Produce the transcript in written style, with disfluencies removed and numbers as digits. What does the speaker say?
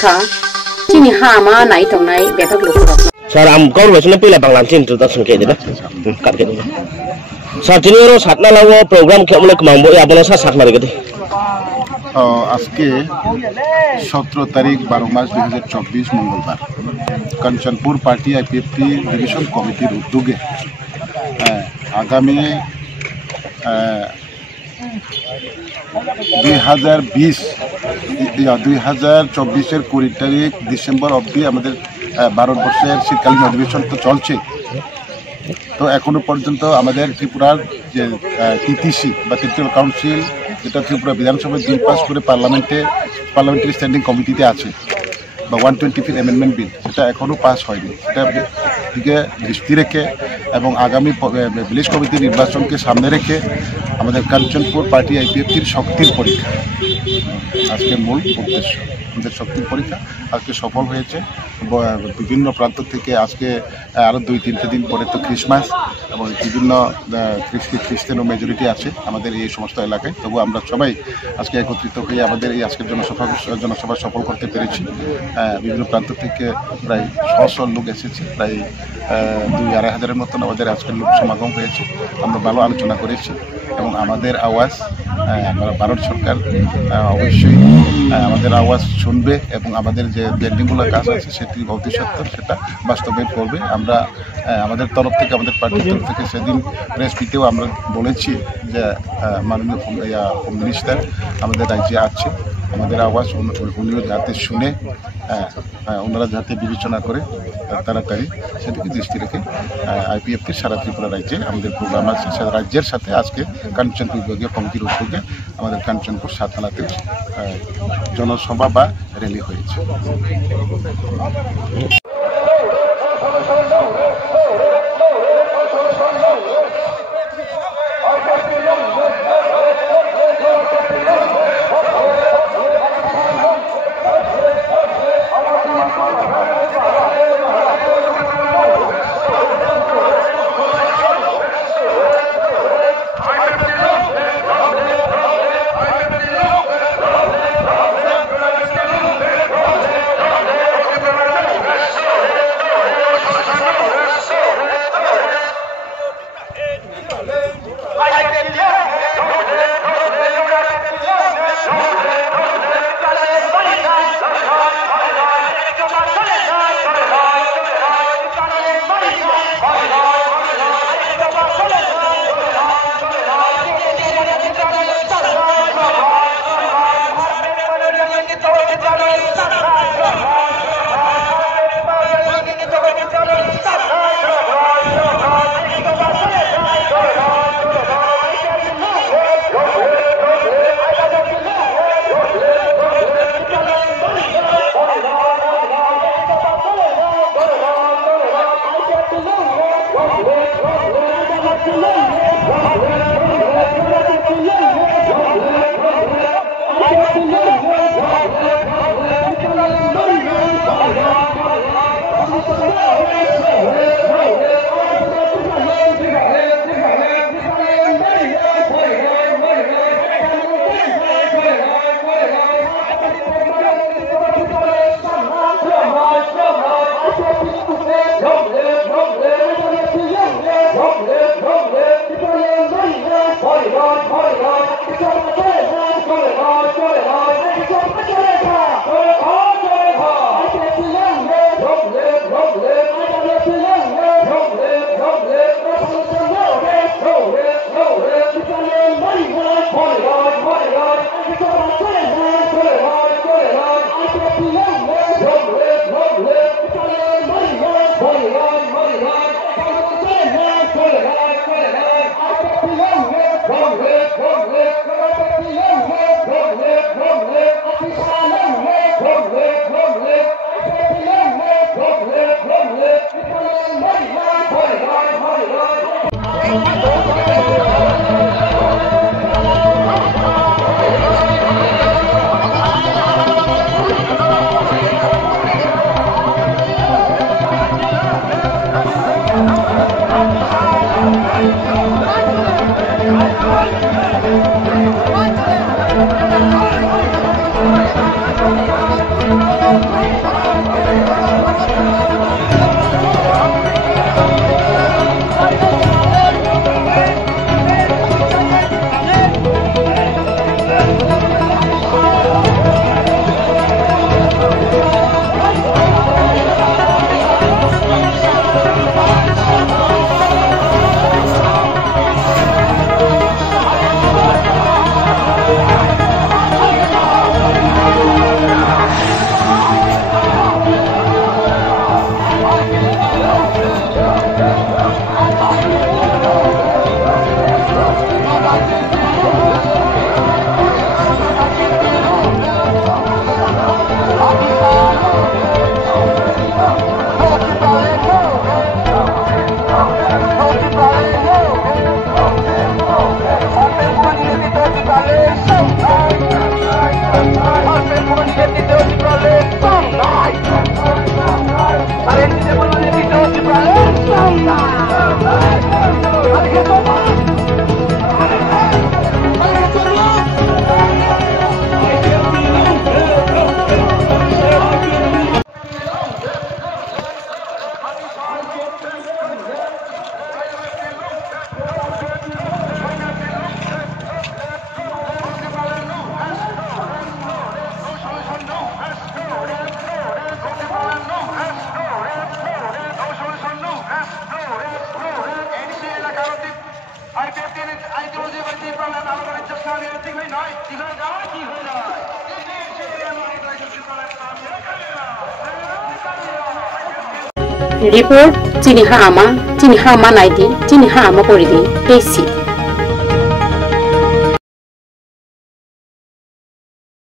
angka kini hama nai tongnai bebak lukurok. Sar am kau biasanya pilih banglan introduction kayak gitu, kat gitu. Saat ini orang saat lalu program kayak mulai kemampu ya boleh sasak mari gitu. আজকে 17 তারিখ 12 মাস 2024 মঙ্গলবার Kanchanpur party IPFT division কমিটির উদ্যোগে আগামী 2024-এর 20 তারিখ December অবধি আমাদের ভারতবর্ষের শীতকালীন অধিবেশন তো চলছে। তো এখনো পর্যন্ত আমাদের ত্রিপুরার যে টিটিসি বা টেরিটোরিয়াল কাউন্সিল যেটা ত্রিপুরা বিধানসভায় বিল পাস করে পার্লামেন্টারি স্ট্যান্ডিং কমিটিতে আছে বা 125 অ্যামেন্ডমেন্ট বিল সেটা এখনও পাস হয়নি। সেটা দিকে দৃষ্টি রেখে এবং আগামী ভিলেজ কমিটি নির্বাচনকে সামনে রেখে আমাদের কাঞ্চনপুর পার্টি আইপিএফটির শক্তির পরীক্ষা আজকের মূল উদ্দেশ্য। আমাদের শক্তির পরীক্ষা আজকে সফল হয়েছে। বিভিন্ন প্রান্ত থেকে আজকে আরও 2-3 দিন পরে তো ক্রিসমাস এবং বিভিন্ন খ্রিস্টান মেজরিটি আছে আমাদের এই সমস্ত এলাকায়। তবু আমরা সবাই আজকে একত্রিত হয়ে আমাদের এই আজকের জনসভা সফল করতে পেরেছি। বিভিন্ন প্রান্ত থেকে প্রায় 100 লোক এসেছে, প্রায় 2-2.5 হাজারের মতন আমাদের আজকের লোক সমাগম হয়েছে। আমরা ভালো আলোচনা করেছি এবং আমাদের আওয়াজ ভারত সরকার অবশ্যই আমাদের আওয়াজ শুনবে এবং আমাদের যে পেন্ডিংগুলো কাজ আছে সেটি অতি সত্ত্বর সেটা বাস্তবায়ন করবে। আমরা আমাদের তরফ থেকে আমাদের পার্টির তরফ থেকে সেদিন প্রেস মিটেও আমরা বলেছি যে মাননীয় হোম মিনিস্টার আমাদের রাজ্যে আছে, আমাদের আওয়াজ উনিও যাতে শুনে ওনারা যাতে বিবেচনা করে তাড়াতাড়ি সেদিকে দৃষ্টি রেখে আইপিএফটির সারা ত্রিপুরা রাজ্যে আমাদের প্রোগ্রাম আছে। সারা রাজ্যের সাথে আজকে কাঞ্চনপুর বিভাগীয় কমিটির উদ্যোগে আমাদের কাঞ্চনপুর সাতখানাতে জনসভা বা র্যালি হয়েছে। Report, Chini Hama, Naidi, Chini Hama Poridi, AC.